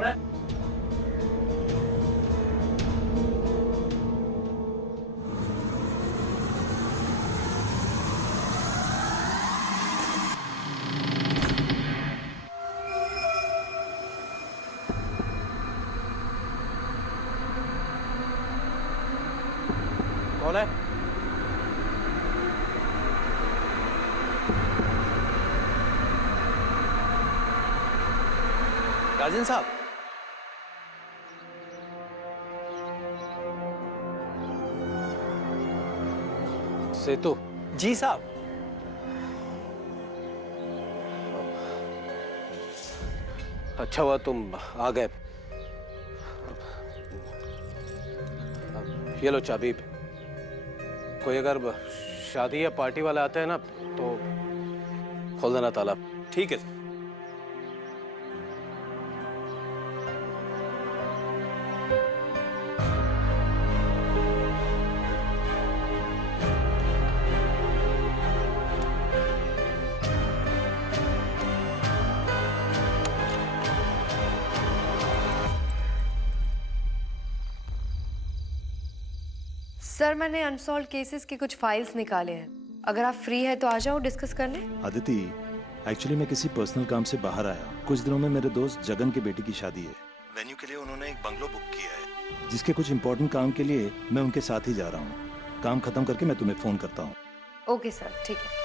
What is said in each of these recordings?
कौन है? राजन साहब, सेतु जी साहब। अच्छा हुआ तुम आ गए। ये लो चाबी। कोई अगर शादी या पार्टी वाले आते हैं ना तो खोल देना ताला। ठीक है। सर, मैंने अनसॉल्व केसेस के कुछ फाइल्स निकाले हैं। अगर आप फ्री है तो आ जाओ डिस्कस करने। अदिति, एक्चुअली मैं किसी पर्सनल काम से बाहर आया। कुछ दिनों में मेरे दोस्त जगन की बेटी की शादी है। वेन्यू के लिए उन्होंने एक बंगलो बुक किया है, जिसके कुछ इंपॉर्टेंट काम के लिए मैं उनके साथ ही जा रहा हूँ। काम खत्म करके मैं तुम्हें फोन करता हूँ। ओके सर, ठीक है।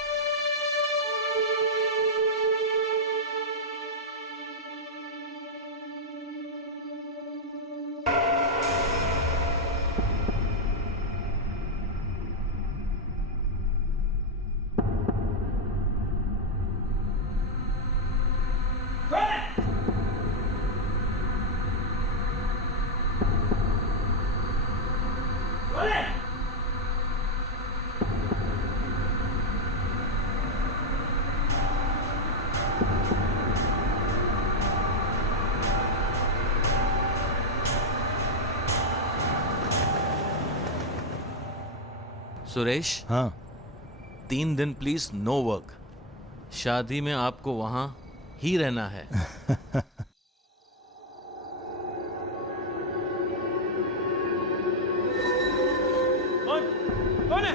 सुरेश, हाँ 3 दिन प्लीज नो वर्क। शादी में आपको वहां ही रहना है। कौन है?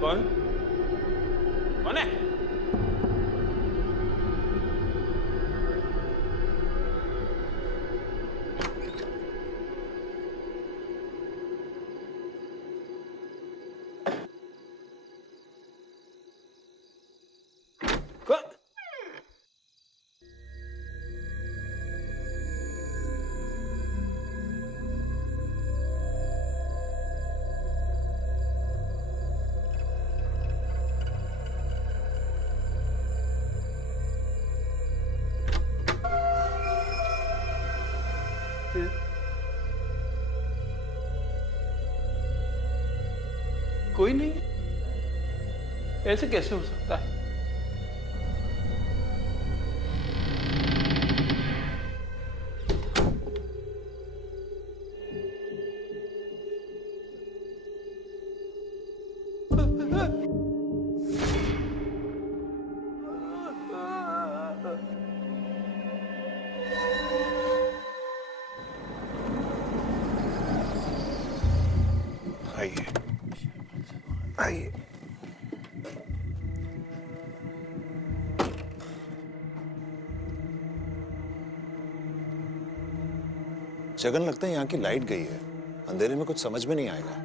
कौन? कौन है? कोई नहीं, ऐसे कैसे हो सकता है? आइए आइए। जगन, लगता है यहाँ की लाइट गई है। अंधेरे में कुछ समझ में नहीं आएगा।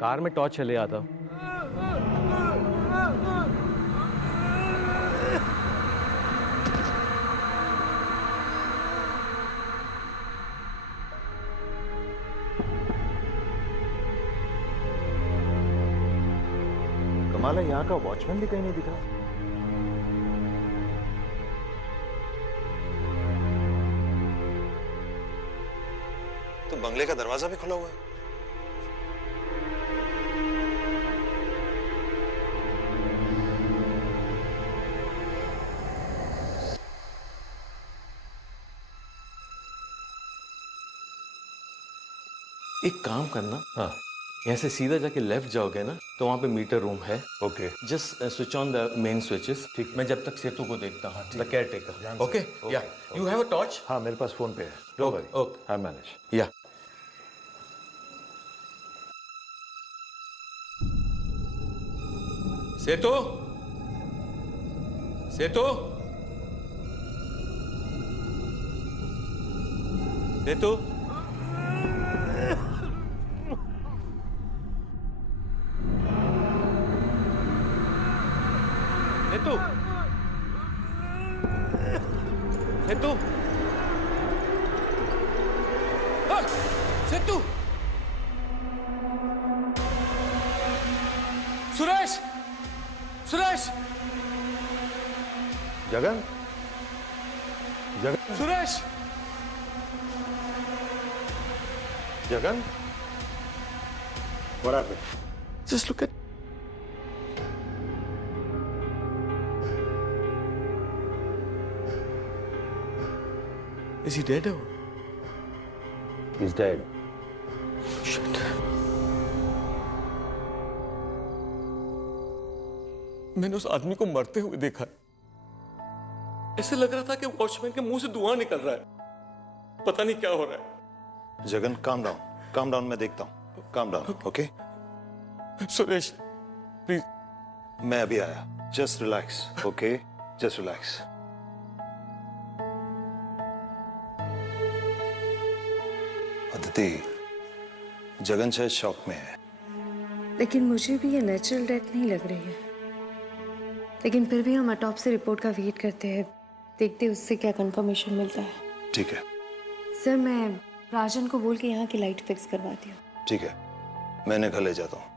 कार में टॉर्च चले आता। कमाल है, यहाँ का वॉचमैन भी कहीं नहीं दिखा। तो बंगले का दरवाजा भी खुला हुआ है। एक काम करना, हाँ, यहाँ से सीधा जाके लेफ्ट जाओगे ना तो वहाँ पे मीटर रूम है। Okay just switch on the main switches. ठीक, मैं जब तक सेतु को देखता हूँ, द केयर टेकर। ओके, या यू हैव अ टॉर्च? हाँ, मेरे पास फोन पे है। Don't worry, okay, I manage. या सेतु, सेतु, सेतु, सेतु, सेतु, सेतु, Suresh, Suresh, Jagan, Jagan, Suresh, Jagan, what happened? just look at. Is he dead or? He's dead. Shit. मैंने उस आदमी को मरते हुए देखा। ऐसे लग रहा था कि वॉचमैन के मुंह से धुआं निकल रहा है। पता नहीं क्या हो रहा है। Jagan, calm down. Calm down, मैं देखता हूँ। Calm down, okay? Suresh, please. मैं अभी आया। Just relax, okay? Just relax. Aditi, Jagan शायद शॉक में है। लेकिन मुझे भी ये नेचुरल डेथ नहीं लग रही है। लेकिन फिर भी हम ऑटोप्सी रिपोर्ट का वेट करते हैं, देखते हैं उससे क्या कंफर्मेशन मिलता है। ठीक है। सर, मैं राजन को बोल के यहाँ की लाइट फिक्स करवाती हूँ। ठीक है, मैं इन्हें घर ले जाता हूँ।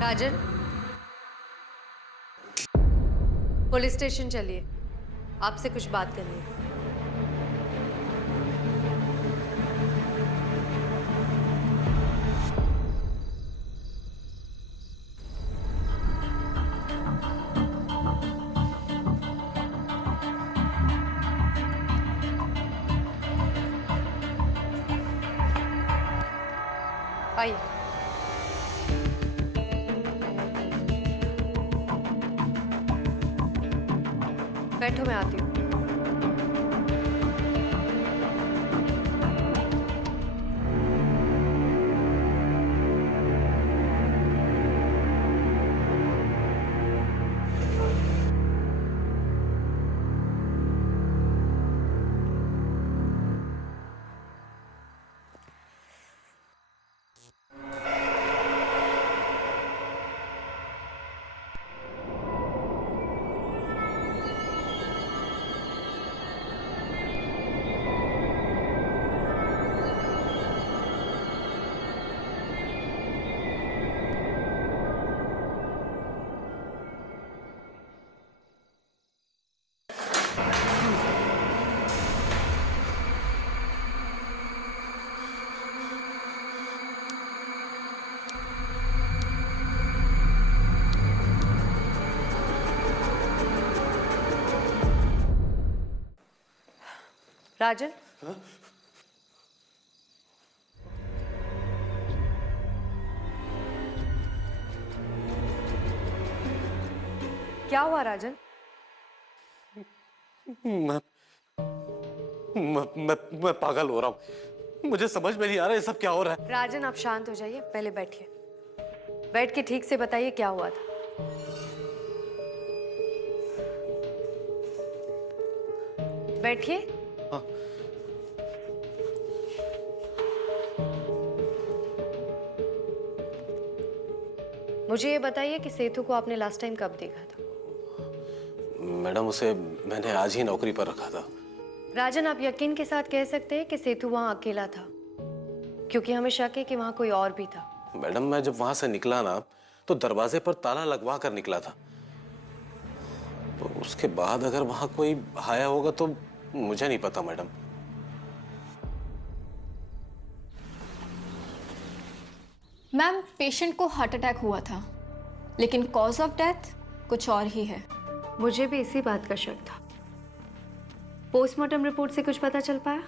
राजन, पुलिस स्टेशन चलिए, आपसे कुछ बात करनी है। आइए। बैठो, मैं आती हूँ। राजन, क्या हुआ राजन? मैं पागल हो रहा हूँ। मुझे समझ में नहीं आ रहा है सब क्या हो रहा है। राजन, आप शांत हो जाइए, पहले बैठिए। बैठ के ठीक से बताइए क्या हुआ था। बैठिए। हाँ। मुझे ये बताइए कि सेतु को आपने लास्ट टाइम कब देखा था? मैडम, उसे मैंने आज ही नौकरी पर रखा था। राजन, आप यकीन के साथ कह सकते हैं कि सेतु वहां अकेला था, क्योंकि हमें शक है कि वहां कोई और भी था। मैडम, मैं जब वहां से निकला ना तो दरवाजे पर ताला लगवा कर निकला था। तो उसके बाद अगर वहां कोई आया होगा तो मुझे नहीं पता मैडम। मैम, पेशेंट को हार्ट अटैक हुआ था, लेकिन कॉज ऑफ डेथ कुछ और ही है। मुझे भी इसी बात का शक था। पोस्टमार्टम रिपोर्ट से कुछ पता चल पाया?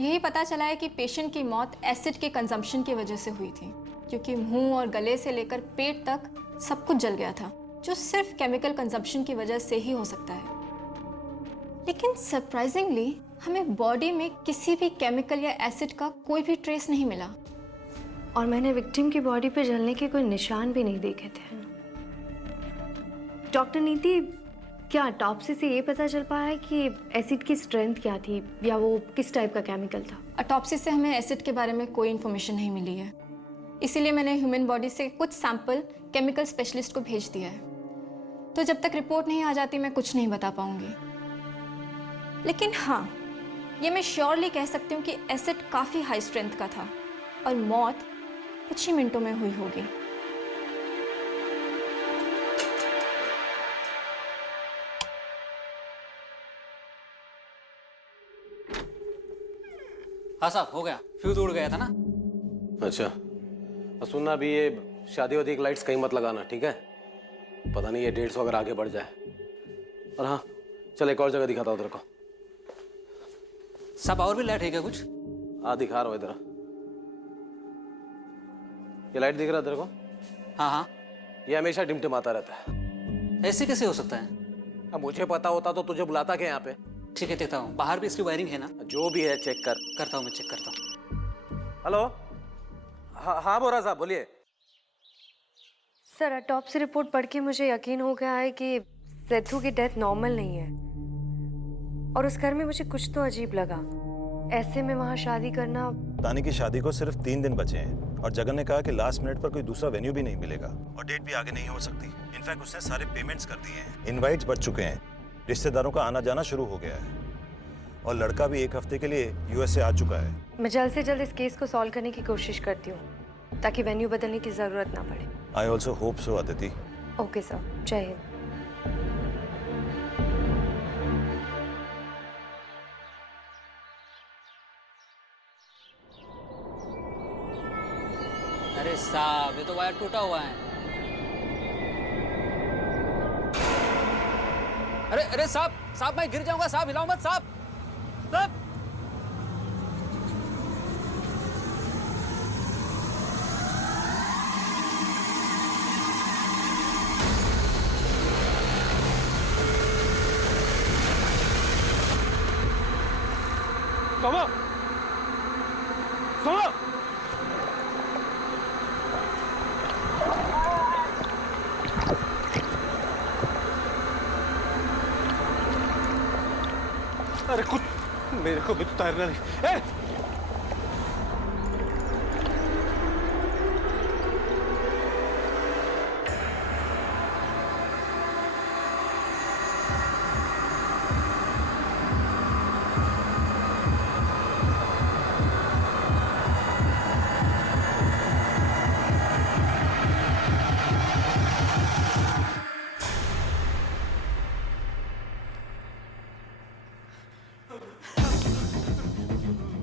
यही पता चला है कि पेशेंट की मौत एसिड के कंजम्पशन की वजह से हुई थी, क्योंकि मुंह और गले से लेकर पेट तक सब कुछ जल गया था, जो सिर्फ केमिकल कंजम्पशन की वजह से ही हो सकता है। लेकिन सरप्राइजिंगली हमें बॉडी में किसी भी केमिकल या एसिड का कोई भी ट्रेस नहीं मिला। और मैंने विक्टिम की बॉडी पे जलने के कोई निशान भी नहीं देखे थे। डॉक्टर नीति, क्या ऑटोप्सी से ये पता चल पाया है कि एसिड की स्ट्रेंथ क्या थी या वो किस टाइप का केमिकल था? ऑटोप्सी से हमें एसिड के बारे में कोई इन्फॉर्मेशन नहीं मिली है, इसीलिए मैंने ह्यूमन बॉडी से कुछ सैंपल केमिकल स्पेशलिस्ट को भेज दिया है। तो जब तक रिपोर्ट नहीं आ जाती मैं कुछ नहीं बता पाऊंगी। लेकिन हाँ, ये मैं श्योरली कह सकती हूँ कि एसिड काफ़ी हाई स्ट्रेंथ का था और मौत कुछ ही मिनटों में हुई होगी। हाँ साहब, हो गया। फ्यूज उड़ गया था ना। अच्छा, और सुनना भी, ये शादी वादी की लाइट्स कहीं मत लगाना, ठीक है? पता नहीं ये डेट्स वगैरह आगे बढ़ जाए। और हाँ, चल एक और जगह दिखाता हूँ तेरे को। साहब और भी लाइट है क्या कुछ? हाँ दिखा रहा हूँ इधर। ये लाइट दिख रहा है तेरे को? हाँ हाँ। ये हमेशा टिमटिमाता रहता है। ऐसे कैसे हो सकता है? अब मुझे पता होता तो तुझे बुलाता क्या यहाँ पे? ठीक है, देखता हूँ। बाहर भी इसकी वायरिंग है ना? जो भी है चेक कर। करता हूँ, मैं चेक करता हूँ। हेलो, हाँ बोरा साहब बोलिए। सर, ऑटोप्सी रिपोर्ट पढ़ के मुझे यकीन हो गया है कि सेथु की डेथ नॉर्मल नहीं है। और उस घर में मुझे कुछ तो अजीब लगा। ऐसे में वहाँ शादी करना। तानी की शादी को सिर्फ 3 दिन बचे हैं और जगन ने कहा कि लास्ट मिनट पर कोई दूसरा वेन्यू भी नहीं मिलेगा और डेट भी आगे नहीं हो सकती। इनफैक्ट उसने सारे पेमेंट्स कर दिए हैं, इनवाइट्स बच चुके हैं, रिश्तेदारों का आना जाना शुरू हो गया है और लड़का भी 1 हफ्ते के लिए यूएस से आ चुका है। मैं जल्द से जल्द इस केस को सॉल्व करने की कोशिश करती हूँ ताकि वेन्यू बदलने की जरूरत ना पड़े। I also hope so Aditi. Okay sir, जय हिंद। अरे साहब, ये तो वायर टूटा हुआ है। अरे साहब मैं गिर जाऊंगा साहब, हिलाओ मत साहब। साहब सोमा, सोमा, अरे कुछ मेरे को भी तो तैरना नहीं।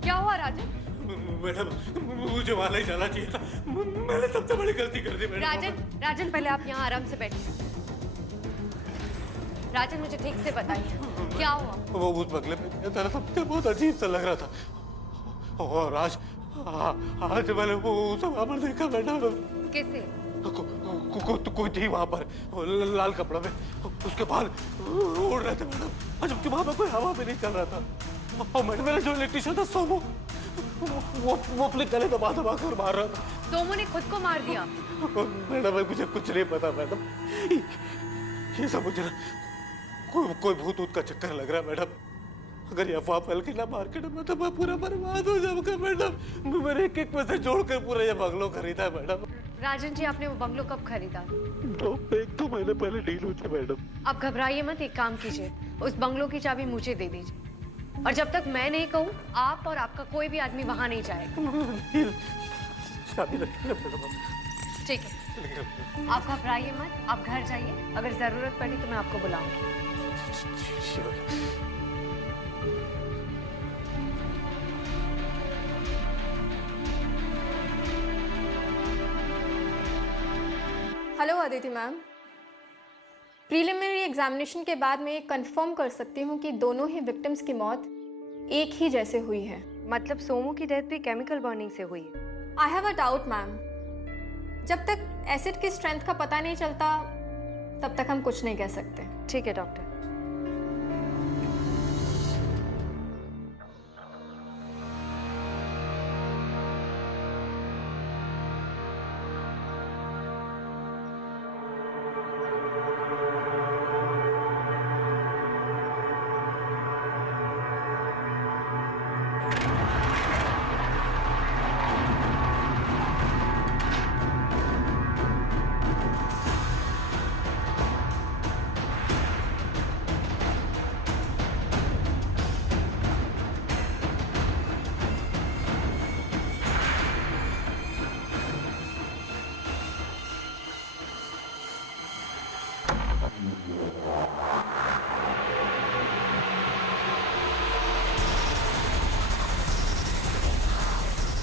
क्या हुआ राजन? मैडम, मुझे वहां नहीं जाना चाहिए था। मैंने सबसे बड़ी गलती कर दी मैडम। राजन पहले आप यहाँ आराम से बैठिए। राजन, मुझे ठीक से बताइए क्या हुआ? वो उस बंगले में गया था ना, सबसे बहुत अजीब सा लग रहा था। और आज मैंने वो उसे वहां पर देखा मैडम। कैसे? कोई थी वहां पर लाल कपड़ा में, उसके बाल उड़ रहे थे मैडम, और जबकि वहां पर कोई हवा भी नहीं चल रहा था। और मैडम, मेरा जो इलेक्ट्रिशियन था सोमू, वो अपने गले दबा कर मार रहा था। सोमू ने खुद को मार दिया? मैडम मुझे कुछ नहीं पता मैडम, ये सब मुझे कोई भूत का चक्कर लग रहा है मैडम। अगर ये अफवाह फैल के ना मार्केट में तो मैं पूरा बर्बाद हो जाऊंगा मैडम। मैंने एक पैसे जोड़कर पूरा ये बंगलो खरीदा है मैडम। राजन जी, आपने वो बंगलो कब खरीदा? 1-2 महीने पहले डील हुई थी मैडम। आप घबराइए मत, एक काम कीजिए, उस बंगलो की चाबी मुझे दे दीजिए और जब तक मैं नहीं कहूँ आप और आपका कोई भी आदमी वहां नहीं जाएगा। शादी रखी है मैडम। ठीक है, आप घबराइए मत, आप घर जाइए। अगर जरूरत पड़ी तो मैं आपको बुलाऊंगी। Hello Aditi ma'am. Preliminary examination के बाद मैं ये कंफर्म कर सकती हूँ कि दोनों ही विक्टिम्स की मौत एक ही जैसे हुई है। मतलब सोमू की डेथ भी केमिकल बर्निंग से हुई है? I have a doubt ma'am. जब तक एसिड की स्ट्रेंथ का पता नहीं चलता तब तक हम कुछ नहीं कह सकते। ठीक है डॉक्टर।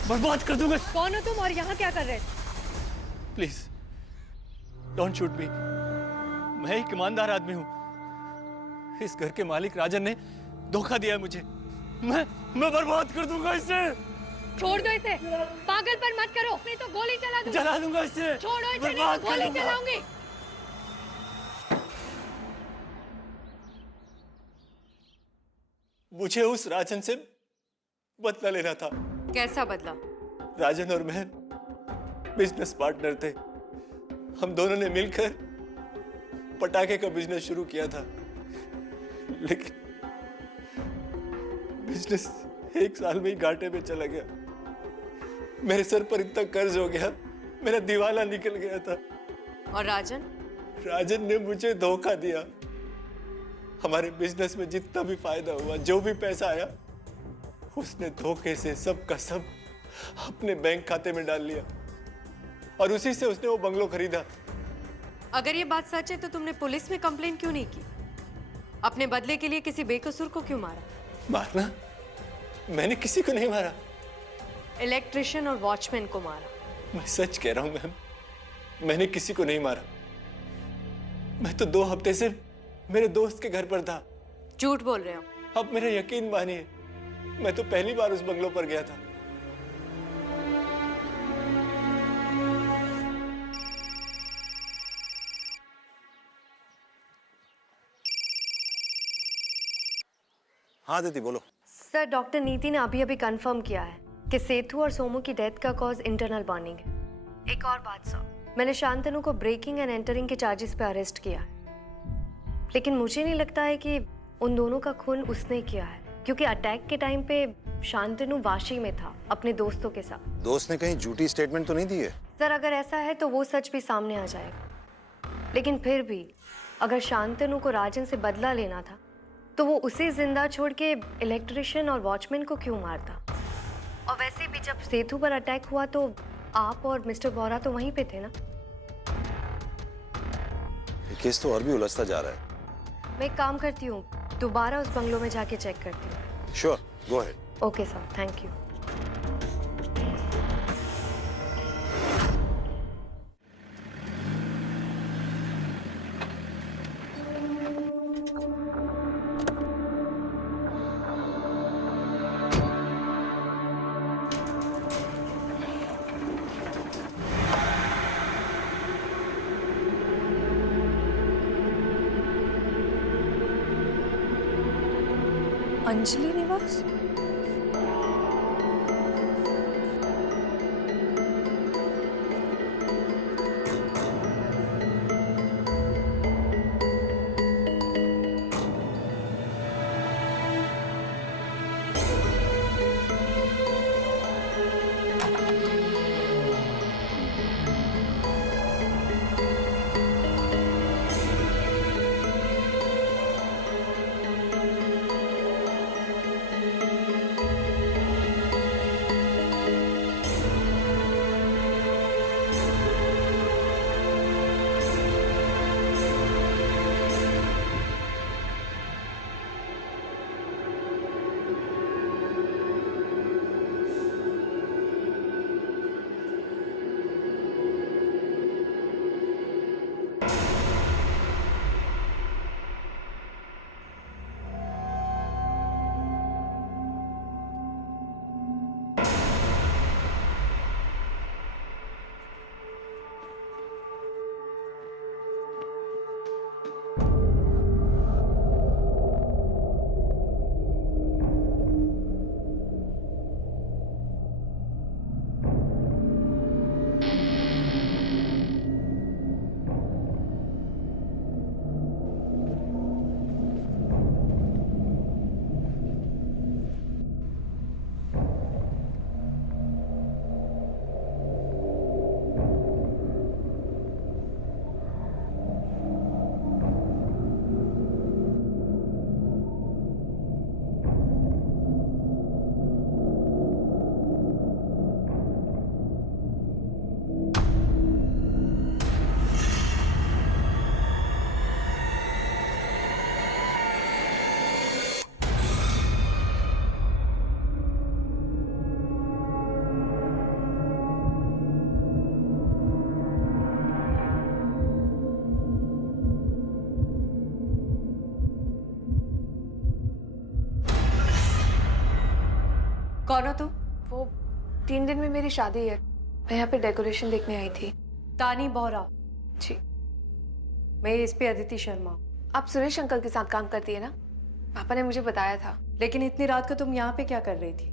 बर्बाद कर दूंगा। कौन हो तुम और यहाँ क्या कर रहे? प्लीज डोंट शूट मी। मैं एक ईमानदार आदमी हूँ। इस घर के मालिक राजन ने धोखा दिया है मुझे। मैं बर्बाद कर दूंगा इसे। छोड़ दो इसे, पागल पर मत करो, नहीं तो गोली चला दूंगी। जला दूंगा इसे। छोड़ो इसे, नहीं बर्बाद तो कर गोली दूंगा। चलाऊंगी। मुझे उस राजन से बदला लेना था। कैसा बदला? राजन और मैं बिजनेस पार्टनर थे। हम दोनों ने मिलकर पटाखे का बिजनेस शुरू किया था, लेकिन बिजनेस 1 साल में ही घाटे में चला गया। मेरे सर पर इतना कर्ज हो गया, मेरा दिवाला निकल गया था। और राजन? राजन ने मुझे धोखा दिया। हमारे बिजनेस में जितना भी फायदा हुआ, जो भी पैसा आया, उसने धोखे से सब का सब अपने बैंक खाते में डाल लिया और उसी से उसने वो बंगलो खरीदा। अगर ये बात सच है तो तुमने पुलिस में कंप्लेन क्यों नहीं की? अपने बदले के लिए किसी बेकसूर को क्यों मारा? मारना? मैंने किसी को नहीं मारा। इलेक्ट्रिशियन और वॉचमैन को मारा। मैं सच कह रहा हूं मैम, मैंने किसी को नहीं मारा। मैं तो 2 हफ्ते से मेरे दोस्त के घर पर था। झूठ बोल रहे हो। अब मेरा यकीन मानिए, मैं तो पहली बार उस बंगलो पर गया था। हाँ दीदी बोलो। सर, डॉक्टर नीति ने अभी अभी कंफर्म किया है कि सेतु और सोमू की डेथ का कॉज इंटरनल बर्निंग है। एक और बात सर, मैंने शांतनु को ब्रेकिंग एंड एंटरिंग के चार्जेस पे अरेस्ट किया है, लेकिन मुझे नहीं लगता है कि उन दोनों का खून उसने किया है, क्योंकि अटैक के टाइम पे शांतनु वाशी में था अपने दोस्तों के साथ। दोस्त ने कहीं झूठी स्टेटमेंट तो नहीं दी है? सर, अगर ऐसा है तो वो सच भी सामने आ जाएगा, लेकिन फिर भी अगर शांतनु को राजन से बदला लेना था तो वो उसे जिंदा छोड़ के इलेक्ट्रिशियन और वॉचमैन को क्यों मारता? और वैसे भी जब सेतु पर अटैक हुआ तो आप और मिस्टर बोरा तो वहीं पे थे ना? ये केस तो और भी उलझता जा रहा है। मैं एक काम करती हूँ, दोबारा उस बंगलो में जाके चेक करती हूँ। Sure, go ahead. Okay sir, thank you. Anjali निवास? कौन हो तुम? वो 3 दिन में मेरी शादी है, मैं यहाँ पे डेकोरेशन देखने आई थी। तानी बोहरा। जी। मैं इस पे अदिति शर्मा। आप सुरेश अंकल के साथ काम करती है ना? पापा ने मुझे बताया था। लेकिन इतनी रात को तुम यहाँ पे क्या कर रही थी?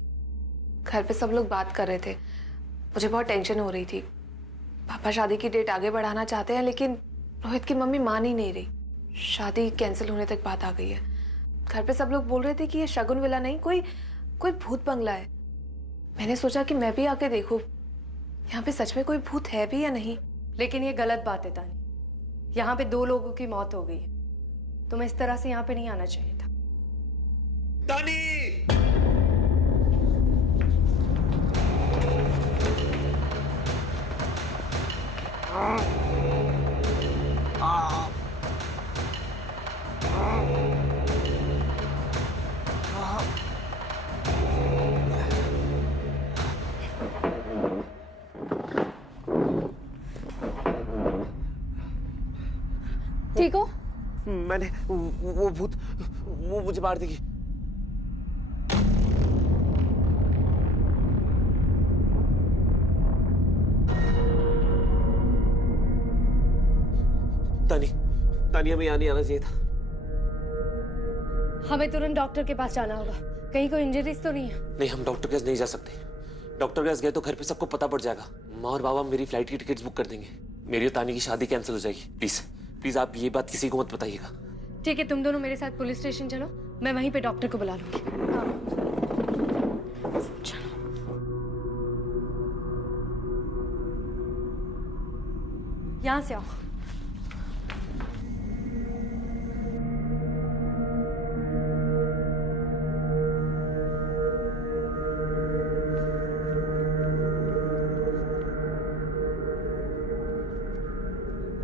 घर पे सब लोग बात कर रहे थे, मुझे बहुत टेंशन हो रही थी। पापा शादी की डेट आगे बढ़ाना चाहते हैं, लेकिन रोहित की मम्मी मान ही नहीं रही। शादी कैंसिल होने तक बात आ गई है। घर पे सब लोग बोल रहे थे कि ये शगुन विला नहीं, कोई भूत बंगला है। मैंने सोचा कि मैं भी आके देखूं, यहाँ पे सच में कोई भूत है भी या नहीं। लेकिन ये गलत बात है तानी। यहाँ पे 2 लोगों की मौत हो गई है। तुम्हें इस तरह से यहाँ पे नहीं आना चाहिए था। तानी! ठीक हो? मैंने वो भूत वो मुझे मार देगी। तानी, तानी हमें यहाँ नहीं आना चाहिए था। हमें तुरंत डॉक्टर के पास जाना होगा। कहीं कोई इंजरीज तो नहीं है? नहीं, हम डॉक्टर के पास नहीं जा सकते। डॉक्टर के पास गए तो घर पे सबको पता पड़ जाएगा। माँ और बाबा मेरी फ्लाइट की टिकट्स बुक कर देंगे। मेरी और तानी की शादी कैंसिल हो जाएगी। प्लीज प्लीज आप ये बात किसी को मत बताइएगा। ठीक है, तुम दोनों मेरे साथ पुलिस स्टेशन चलो, मैं वहीं पे डॉक्टर को बुला लूंगी। चलो। यहाँ से आओ।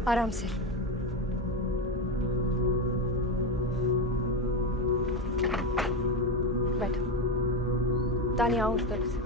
आराम से। बैठो। तानी आओ उस तरफ से।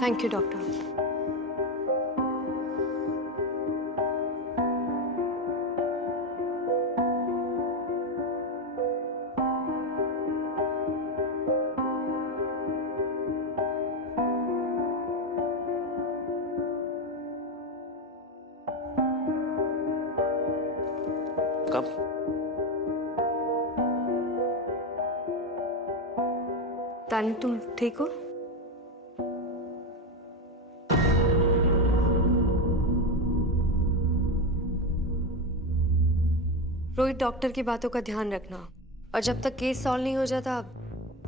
Thank you doctor. कब? तानी तुम ठीक हो? रोहित, डॉक्टर की बातों का ध्यान रखना, और जब तक केस सॉल्व नहीं हो जाता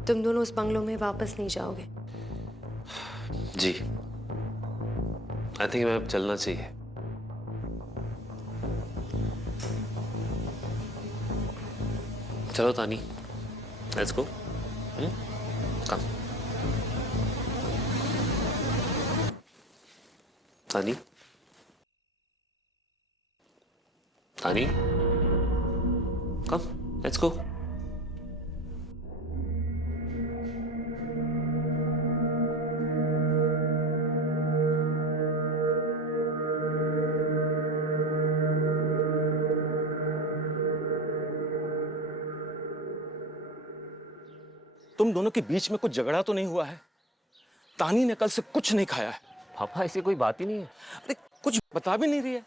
तुम दोनों उस बंगलों में वापस नहीं जाओगे। जी, आई थिंक मैं अब चलना चाहिए। चलो तानी, लेट्स गो। कम। तानी, तानी, कम, लेट्स गो। तुम दोनों के बीच में कुछ झगड़ा तो नहीं हुआ है? तानी ने कल से कुछ नहीं खाया है। पापा ऐसी कोई बात ही नहीं है। अरे कुछ बता भी नहीं रही है।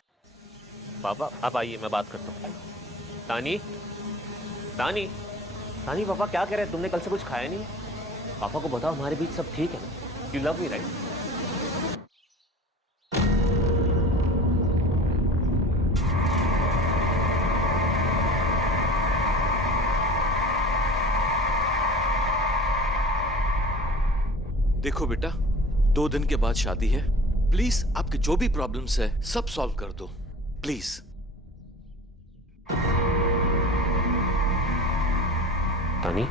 पापा आप आइए, मैं बात करता हूँ। तानी, तानी, तानी, पापा क्या कह रहे हैं? तुमने कल से कुछ खाया नहीं है? पापा को बताओ हमारे बीच सब ठीक है ना? You love me right? देखो बेटा, 2 दिन के बाद शादी है, प्लीज आपके जो भी प्रॉब्लम्स है सब सॉल्व कर दो, प्लीज। तानी,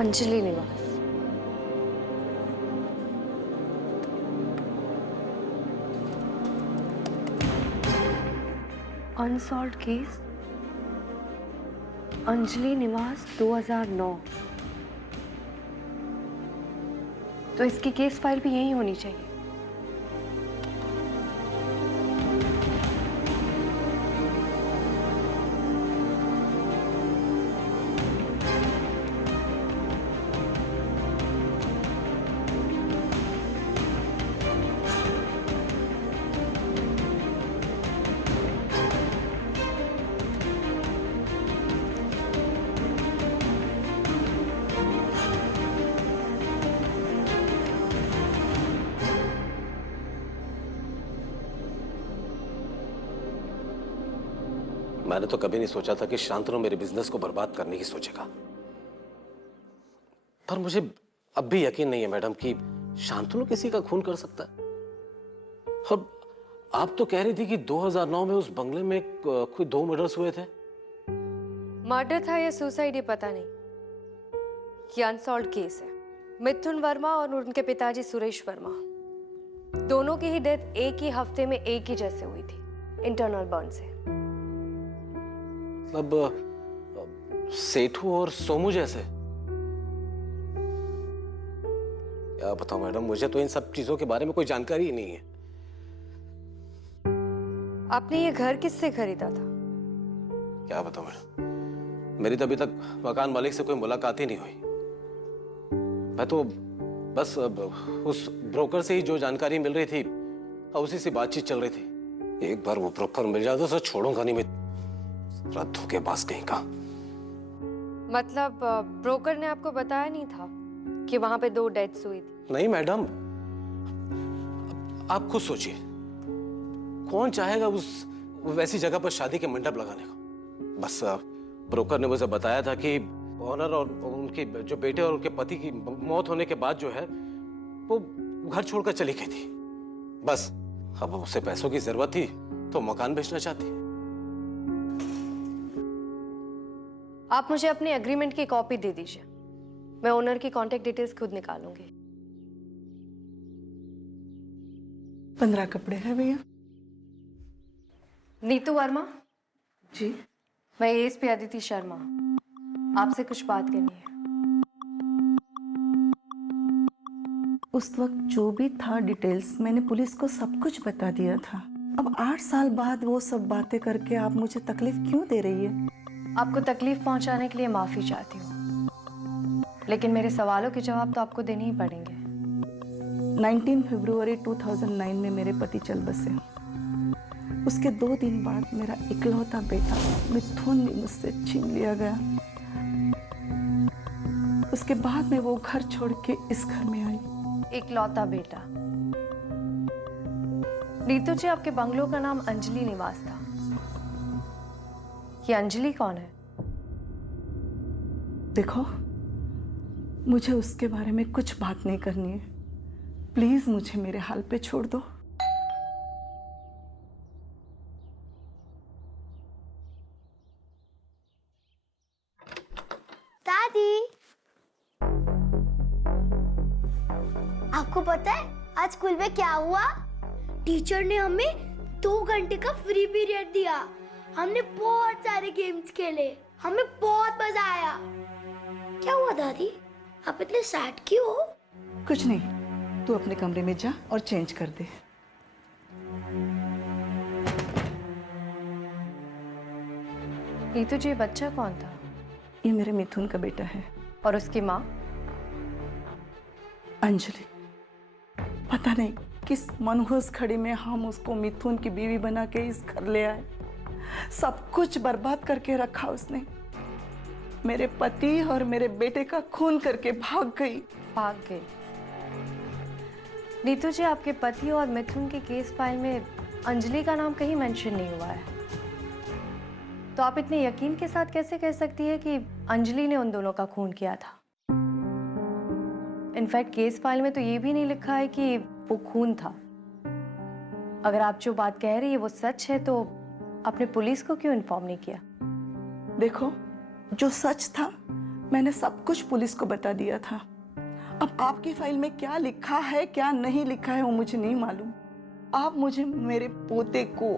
अंजलि निवास। अनसॉल्व्ड केस, अंजलि निवास 2009। तो इसकी केस फाइल भी यही होनी चाहिए। मैंने तो कभी नहीं सोचा था कि शांतनु मेरे बिजनेस को बर्बाद करने की सोचेगा, पर मुझे अब भी यकीन नहीं है मैडम कि शांतनु किसी का खून कर सकता है। और आप तो कह रही थी कि 2009 में उस बंगले में कोई 2 मर्डर्स हुए थे। मर्डर था या सुसाइड ये पता नहीं, ये अनसॉल्व्ड केस है। मिथुन वर्मा और उनके पिताजी सुरेश वर्मा, दोनों की ही डेथ एक ही हफ्ते में एक ही जैसे हुई थी, इंटरनल बर्न से। मतलब सेठू और सोमू जैसे? क्या बताऊं मैडम, मुझे तो इन सब चीजों के बारे में कोई जानकारी ही नहीं है। आपने ये घर किससे खरीदा था? क्या बताऊं मैडम, मेरी तो अभी तक मकान मालिक से कोई मुलाकात ही नहीं हुई। मैं तो बस उस ब्रोकर से ही जो जानकारी मिल रही थी उसी से बातचीत चल रही थी। एक बार वो ब्रोकर मिल जाए तो सर छोड़ूंगा नहीं मैं, रद्द हो के पास कहीं का। मतलब ब्रोकर ने आपको बताया नहीं था कि वहां पे 2 डेथ्स हुई थी? नहीं मैडम, आप खुद सोचिए, कौन चाहेगा उस वैसी जगह पर शादी के मंडप लगाने को। बस ब्रोकर ने मुझे बताया था कि ऑनर और उनके जो बेटे और उनके पति की मौत होने के बाद जो है वो घर छोड़कर चली गई थी। बस अब उसे पैसों की जरूरत थी तो मकान बेचना चाहती। आप मुझे अपने एग्रीमेंट की कॉपी दे दीजिए, मैं ओनर की कांटेक्ट डिटेल्स खुद निकालूंगी। 15 कपड़े हैं भैया। नीतू वर्मा जी। मैं एएसपी अदिति शर्मा, आपसे कुछ बात करनी है। उस वक्त जो भी था डिटेल्स मैंने पुलिस को सब कुछ बता दिया था। अब 8 साल बाद वो सब बातें करके आप मुझे तकलीफ क्यों दे रही है? आपको तकलीफ पहुंचाने के लिए माफी चाहती हूँ, लेकिन मेरे सवालों के जवाब तो आपको देने ही पड़ेंगे। 19 फरवरी 2009 में मेरे पति चल बसे। उसके 2 दिन बाद मेरा इकलौता बेटा मिथुन भी मुझसे छीन लिया गया। उसके बाद में वो घर छोड़ के इस घर में आई। इकलौता बेटा? नीतू जी, आपके बंगलो का नाम अंजलि निवास था। ये अंजलि कौन है? देखो, मुझे उसके बारे में कुछ बात नहीं करनी है। प्लीज मुझे मेरे हाल पे छोड़ दो। दादी, आपको पता है आज स्कूल में क्या हुआ? टीचर ने हमें 2 घंटे का फ्री पीरियड दिया। हमने बहुत सारे गेम्स खेले, हमें बहुत मजा आया। क्या हुआ दादी, आप इतने सैड क्यों हो? कुछ नहीं, तू अपने कमरे में जा और चेंज कर दे। नीतू जी, बच्चा कौन था? ये मेरे मिथुन का बेटा है। और उसकी माँ? अंजलि। पता नहीं किस मनहूस घड़ी में हम उसको मिथुन की बीवी बना के इस घर ले आए। सब कुछ बर्बाद करके रखा उसने। मेरे पति और मेरे बेटे का खून करके भाग गई। भाग गई? नीतू जी, आपके पति और मिथुन के केस फाइल में अंजलि का नाम कहीं मेंशन नहीं हुआ है, तो आप इतने यकीन के साथ कैसे कह सकती है कि अंजलि ने उन दोनों का खून किया था? इनफैक्ट केस फाइल में तो ये भी नहीं लिखा है कि वो खून था। अगर आप जो बात कह रही है वो सच है तो आपने पुलिस को क्यों इन्फॉर्म नहीं किया? देखो, जो सच था मैंने सब कुछ पुलिस को बता दिया था। अब आपकी फाइल में क्या लिखा है क्या नहीं लिखा है वो मुझे नहीं मालूम। आप मुझे मेरे पोते को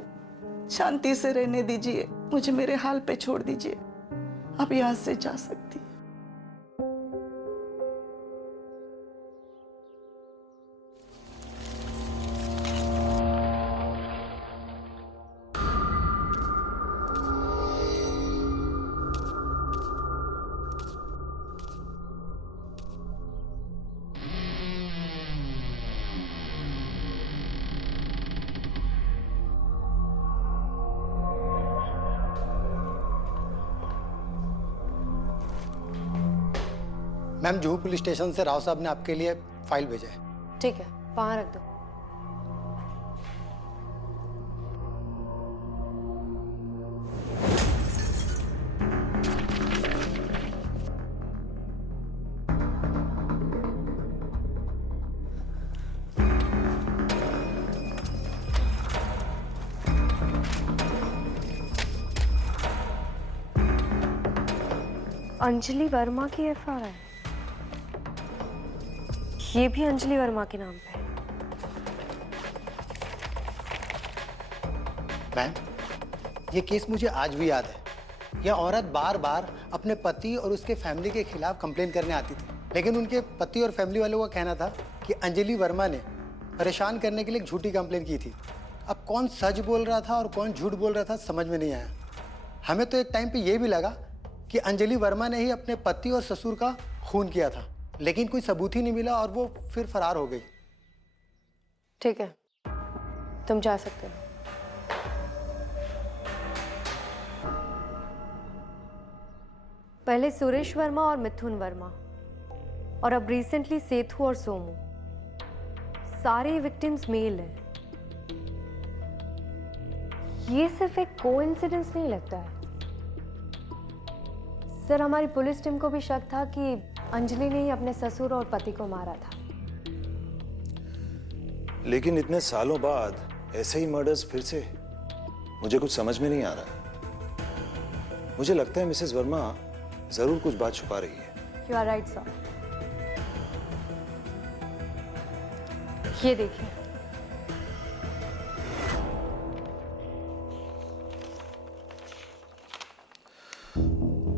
शांति से रहने दीजिए, मुझे मेरे हाल पे छोड़ दीजिए। आप यहाँ से जा सकती। मैम, जुहू पुलिस स्टेशन से राव साहब ने आपके लिए फाइल भेजा है। ठीक है, वहां रख दो। अंजलि वर्मा की एफआईआर, ये भी अंजलि वर्मा के नाम पे है। मैम, ये केस मुझे आज भी याद है। यह औरत बार बार अपने पति और उसके फैमिली के खिलाफ कंप्लेन करने आती थी, लेकिन उनके पति और फैमिली वालों का कहना था कि अंजलि वर्मा ने परेशान करने के लिए एक झूठी कंप्लेन की थी। अब कौन सच बोल रहा था और कौन झूठ बोल रहा था समझ में नहीं आया। हमें तो एक टाइम पे ये भी लगा कि अंजलि वर्मा ने ही अपने पति और ससुर का खून किया था, लेकिन कोई सबूत ही नहीं मिला और वो फिर फरार हो गई। ठीक है, तुम जा सकते हो। पहले सुरेश वर्मा और मिथुन वर्मा, और अब रिसेंटली सेतु और सोमू, सारे विक्टिम्स मेल हैं। ये सिर्फ एक कोइंसिडेंस नहीं लगता है सर। हमारी पुलिस टीम को भी शक था कि अंजलि ने ही अपने ससुर और पति को मारा था। लेकिन इतने सालों बाद ऐसे ही मर्डर्स फिर से, मुझे कुछ समझ में नहीं आ रहा। मुझे लगता है मिसेस वर्मा जरूर कुछ बात छुपा रही है। You are right sir. ये देखिए,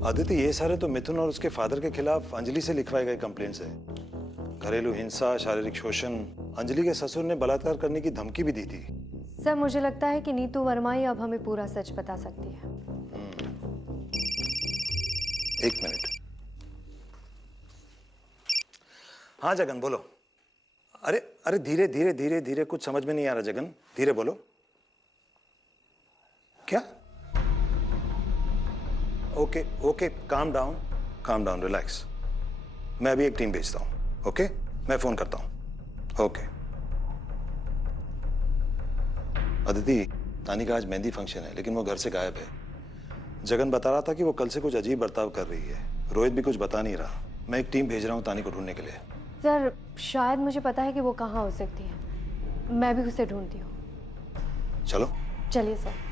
आदित्य, ये सारे तो मिथुन और उसके फादर के खिलाफ अंजलि से लिखवाए गए कंप्लेंट्स हैं। घरेलू हिंसा, शारीरिक शोषण, अंजलि के ससुर ने बलात्कार करने की धमकी भी दी थी। सर मुझे लगता है कि नीतू वर्मा ही अब हमें पूरा सच बता सकती है। एक मिनट। हाँ जगन, बोलो। अरे अरे, धीरे धीरे धीरे धीरे, कुछ समझ में नहीं आ रहा जगन, धीरे बोलो। क्या? Okay okay, calm down, relax. मैं अभी एक टीम भेजता हूं। ओके, मैं फोन करता हूं। ओके। अदिति, तानी का आज मेहंदी फंक्शन है, लेकिन वो घर से गायब है। जगन बता रहा था कि वो कल से कुछ अजीब बर्ताव कर रही है। रोहित भी कुछ बता नहीं रहा। मैं एक टीम भेज रहा हूं तानी को ढूंढने के लिए। सर शायद मुझे पता है कि वो कहाँ हो सकती है। मैं भी उसे ढूंढती हूँ। चलो चलिए सर।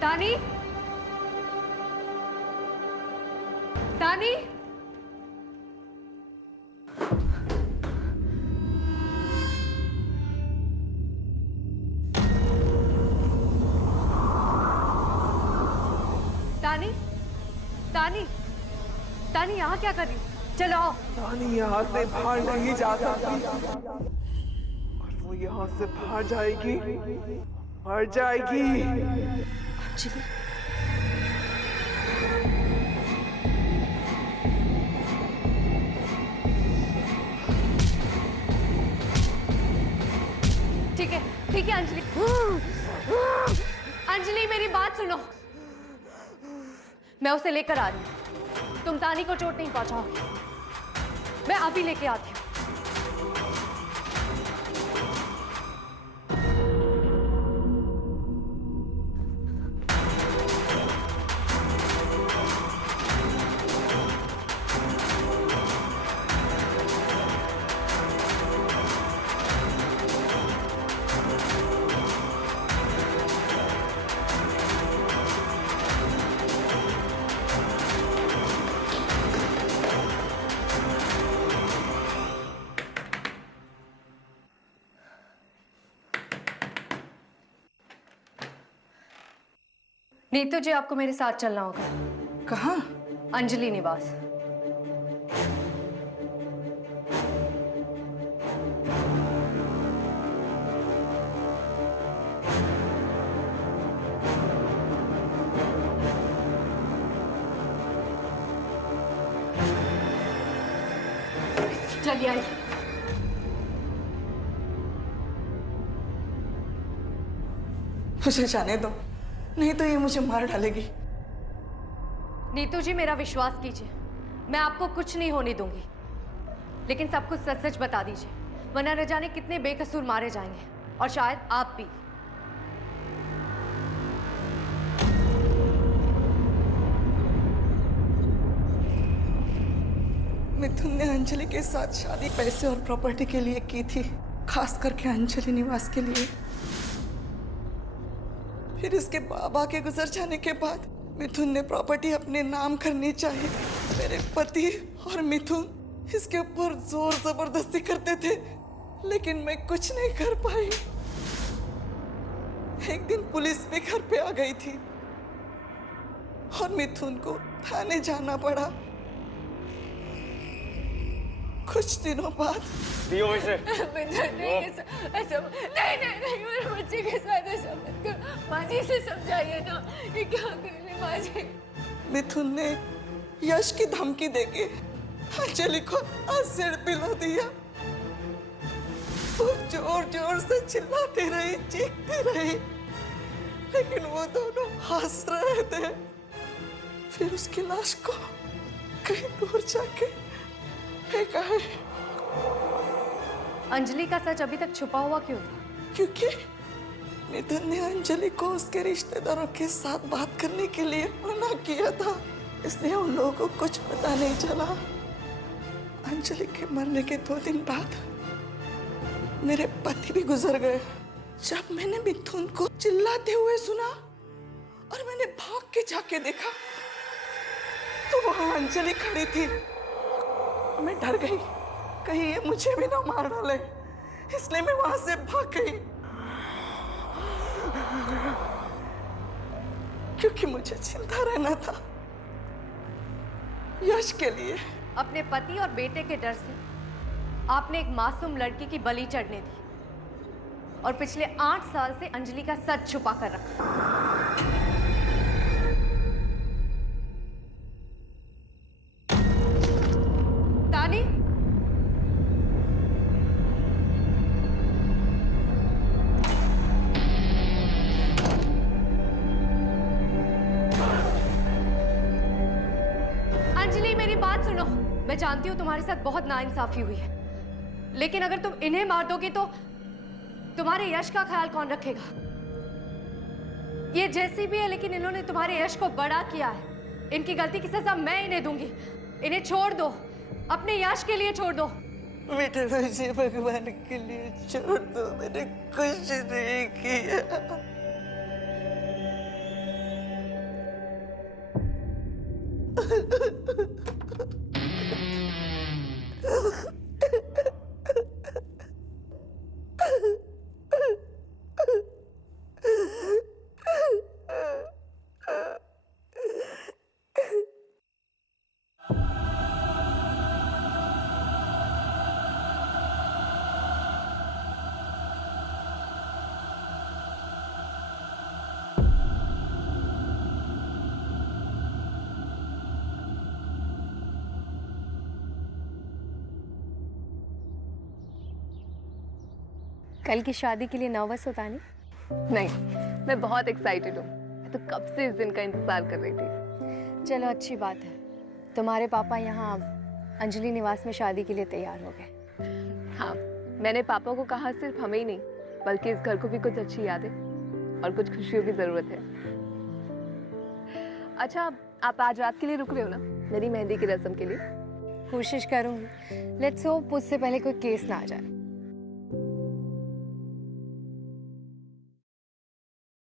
तानी, तानी, तानी, तानी, तानी यहाँ क्या कर रही हो? चलो आओ। तानी यहाँ से बाहर नहीं जा सकती और वो यहाँ से बाहर जाएगी, मर जाएगी। अंजलि, ठीक है अंजलि। अंजलि मेरी बात सुनो, मैं उसे लेकर आ रही हूँ। तुम तानी को चोट नहीं पहुंचाओगे, मैं अभी लेके आती हूँ। नीतू जी, आपको मेरे साथ चलना होगा। कहाँ? अंजलि निवास। चलिए आइए। मुझे जाने दो, नहीं तो ये मुझे मार डालेगी। नीतू जी, मेरा विश्वास कीजिए, मैं आपको कुछ नहीं होने दूंगी, लेकिन सब कुछ सच सच बता दीजिए, वरना न जाने कितने बेकसूर मारे जाएंगे, और शायद आप भी। मिथुन ने अंजलि के साथ शादी पैसे और प्रॉपर्टी के लिए की थी, खास करके अंजलि निवास के लिए। फिर इसके बाबा के गुजर जाने के बाद मिथुन ने प्रॉपर्टी अपने नाम करनी चाहिए। मेरे पति और मिथुन इसके ऊपर जोर जबरदस्ती करते थे, लेकिन मैं कुछ नहीं कर पाई। एक दिन पुलिस भी घर पे आ गई थी और मिथुन को थाने जाना पड़ा। कुछ दिनों बाद नहीं, मेरे बच्चे के साथ ऐसा मत कर। माँ जी से समझाइए ना, ये क्या कर रहे माँ जी? मिथुन ने यश की धमकी देके अंजलि को एसिड पिला दिया। वो जोर जोर से चिल्लाती रही, चीखती रही, लेकिन वो दोनों हंस रहे थे। फिर उसकी लाश को कहीं दूर जाके फेंका है। अंजलि का सच अभी तक छुपा हुआ क्यों था? क्योंकि मिथुन ने अंजलि को उसके रिश्तेदारों के साथ बात करने के लिए मना किया था, इसलिए उन लोगों को कुछ पता नहीं चला। अंजलि के मरने के 2 दिन बाद मेरे पति भी गुजर गए। जब मैंने मिथुन को चिल्लाते हुए सुना और मैंने भाग के जाके देखा तो वहां अंजलि खड़ी थी। मैं डर गई, कहीं ये मुझे भी ना मार डाले, इसलिए मैं वहां से भाग गई, क्योंकि मुझे चिंता रहना था यश के लिए। अपने पति और बेटे के डर से आपने एक मासूम लड़की की बलि चढ़ने दी और पिछले 8 साल से अंजलि का सच छुपा कर रखा। तानी, अंजलि मेरी बात सुनो। मैं जानती हूँ तुम्हारे साथ बहुत नाइंसाफी हुई है, लेकिन अगर तुम इन्हें मार दोगी तो तुम्हारे यश का ख्याल कौन रखेगा? ये जैसी भी है, लेकिन इन्होंने तुम्हारे यश को बड़ा किया है। इनकी गलती की सजा मैं इन्हें दूंगी। इन्हें छोड़ दो, अपने यश के लिए छोड़ दो। बेटे मुझे भगवान के लिए छोड़ दो, मैंने कुछ नहीं किया। कल की शादी के लिए नर्वस हो तानी? नहीं, मैं बहुत एक्साइटेड हूँ। मैं तो कब से इस दिन का इंतजार कर रही थी। चलो अच्छी बात है, तुम्हारे पापा यहाँ अंजलि निवास में शादी के लिए तैयार हो गए। हाँ, मैंने पापा को कहा सिर्फ हमें ही नहीं बल्कि इस घर को भी कुछ अच्छी यादें और कुछ खुशियों की जरूरत है। अच्छा, आप आज रात के लिए रुक रहे हो ना मेरी मेहंदी की रस्म के लिए? कोशिश करूंगी। लेट्स होप उससे पहले कोई केस ना आ जाए।